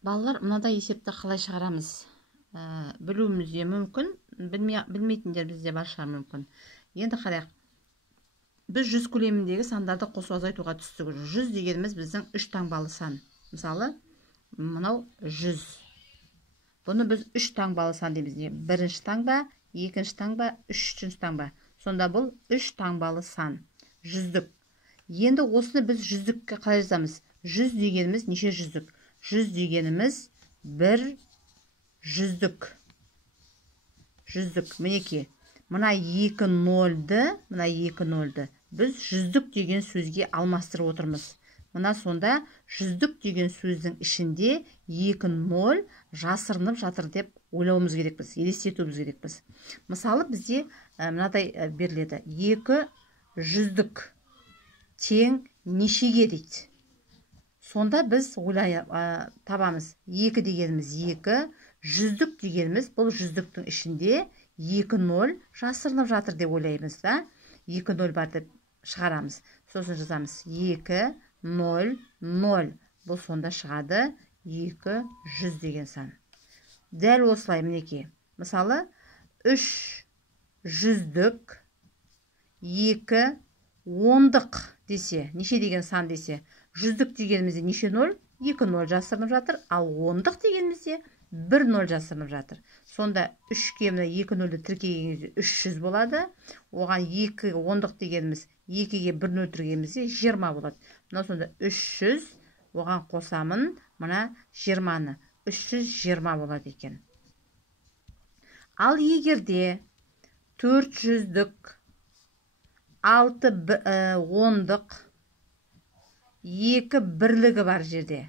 Балалар, мынадай есепті қалай шығарамыз? Білуіміз де мүмкін, білмейтіндер бізде бар шығар мүмкін. Енді қарайық. Біз 100 көлеміндегі сандарды қосу азайтуға түстік. 100 дегеніміз біздің 3 таңбалы сан. Мысалы, мынау 100. Бұны біз 3 таңбалы сан дейміз. Бірінші таңба, екінші таңба, үшінші таңба. Сонда бұл 3 таңбалы сан. 100-дік. Енді осыны біз 100-дікке қалай жазамыз? 100 дегеніміз неше жүздік? 100 дегеніміз 1 жүздік. Жүздік. Мінеке. Мына 2 нөлді біз жүздік деген сөзге алмастырып отырмыз. Мына сонда жүздік деген сөздің ішінде 2 нөл жасырынып жатыр деп ойлауымыз керекпіз, елестетуіміз керекпіз. Мысалы, бізде мынадай беріледі. 2 жүздік тең нешеге дейді. Сонда біз табамыз. 2 дегеніміз 2, жүздік дегеніміз бұл жүздіктің ішінде 2 нөл жасырынып жатыр деп ойлаймыз да. 2 нөл бар деп шығарамыз. Сосын жазамыз 2 0 0. Бұл сонда шығады 2 жүз деген сан. Дәл осылай мінеке. Мысалы 3 жүздік 2 ондық десе, неше деген сан десе, жүздік дегенімізде неше нөл? 2 нөл жасырынып жатыр, ал ондық дегенімізде 1 нөл жасырынып жатыр. Сонда 3-ке 2 нөлді тіркегенімізде 300 болады. Оған 2 ондық дегеніміз 2-ге 1 нөл тіркегенімізде 20 болады. Мына сонда 300, оған қосамын, мына 20-ны. 320 болады екен. Ал егерде 400-дік 6 ондық 2 бірлігі бар жерде.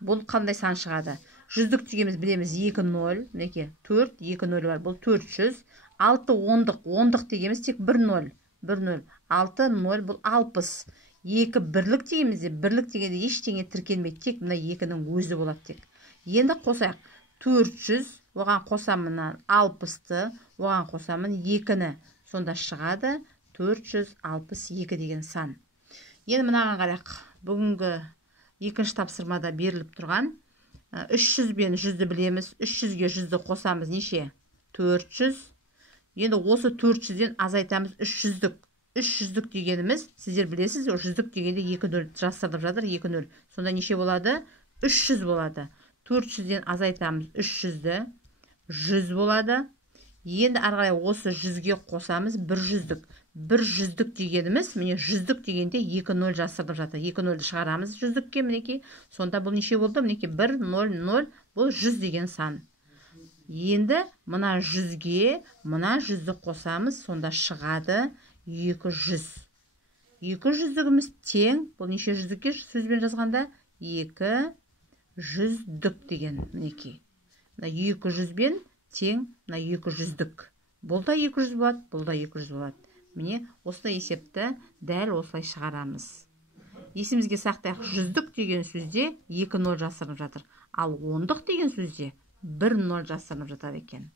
Бұл қандай сан шығады? Жүздік дегеніміз білеміз 2 0, мінеке 4, 2 0 бар, бұл 400. 6 ондық дегеніміз тек 1 0, 1 0. 6 0 бұл 60. 2 бірлік дегенімізде, бірлік дегенде ештеңе тіркелмейді, тек мына 2-ның өзі болады тек. Енді қосайық. 400, оған қосамын 60-ты, оған қосамын 2-ні. Сонда шығады 462 деген сан. Енді мынаған қарайық. Бүгінгі екінші тапсырмада беріліп тұрған 300 бен 100-ді білеміз. 300-ге 100-ді қосамыз неше? 400. Енді осы 400-ден азайтамыз 300-дік. 300-дік дегеніміз, сіздер білесіз, 100-дік дегенде 2 нөл жасырынып жатыр, 2 нөл. Сонда неше болады? 300 болады. 400-ден азайтамыз 300-ді, 100 болады. Енді арғай осы 100-ге қосамыз 100-дік. 100-дік дегеніміз, міне 100-дік дегенде 2 нөл жасырынып жатыр. 2 нөлді шығарамыз 100-дікке, мінеке. Сонда бұл неше болды? Мінеке 1 0 0, бұл 100 деген сан. Енді мына 100-ге мына 100-ді қосамыз, сонда шығады 200. 200-дігіміз тең, бұл неше жүздікке сөзбен жазғанда 2 жүздік деген, мінеке. 200 бен тең 200-дік. Бұл да 200 болады, бұл да 200 болады. Міне, осылай есепті дәл осылай шығарамыз. Есімізге сақтайық, 100-дік деген сөзде 2 нөл жасырынып жатыр. Ал 10-дық деген сөзде 1 нөл жасырынып жатыр екен.